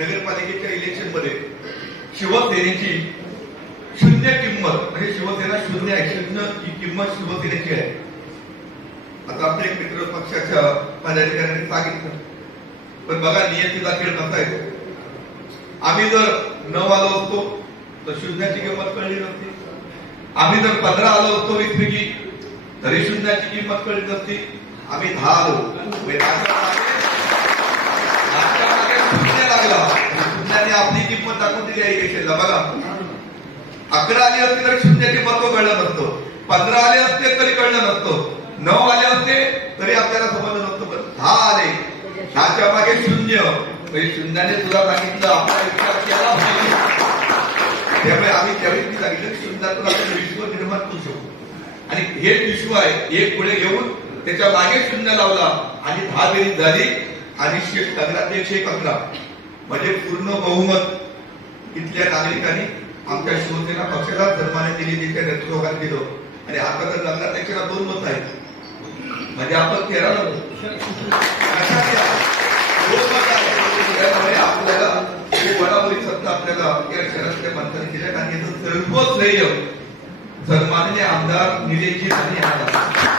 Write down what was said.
नगरपालिकेच्या इलेक्शन मध्ये शिवसेनेची 0 किंमत, म्हणजे शिवसेना 0 आहे, 0 ही किंमत शिवसेनेची आहे. आता आपले एक मित्र पक्षाच्या पदाधिकाऱ्यांनी सांगितलं, पण बघा नियतीचा खेळ कसा आहे. आम्ही जर 9 आलो असतो तर 0ची किंमत कळली नसती. आम्ही जर 15 आलो असतो 20 पैकी तरी 0ची किंमत कळली नसती. आम्ही 10 आलो लागला, शून्याने आपली किंमत दाखवून दिली आहे इलेक्शनला. बघा 11 आले असते तरी 0चे महत्व कळलं नसतं, 15 आले असते तरी कळलं नसतं, 9 आले असते तरी आपल्याला समजलं नसतं, पण 10 आले, 10च्या मागे 0, म्हणजे 0ने तुला सांगितलं आपला विचार केला पाहिजे. त्यामुळे आम्ही त्यावेळी सांगितलं की 0तून आपण विश्व निर्माण करू शकतो. आणि हे विश्व आहे, एक पुढे घेऊन त्याच्या मागे 0 लावला आणि 10 बेरीज झाली आणि 1111 म्हणजे पूर्ण बहुमत इथल्या नागरिकांनी आमच्या शिवसेना पक्षाला धर्माने दिली, त्याच्या नेतृत्वाखाली दिलं. आणि आता तर नगराध्यक्षाला 2 मत आहेत, म्हणजे आपण 13 आपल्याला बळावरी सत्ता आपल्याला या शहरातल्या माणसाने दिल्या. कारण याचं सर्व श्रेय सन्माननीय आमदार निलेशजी राणे यांना.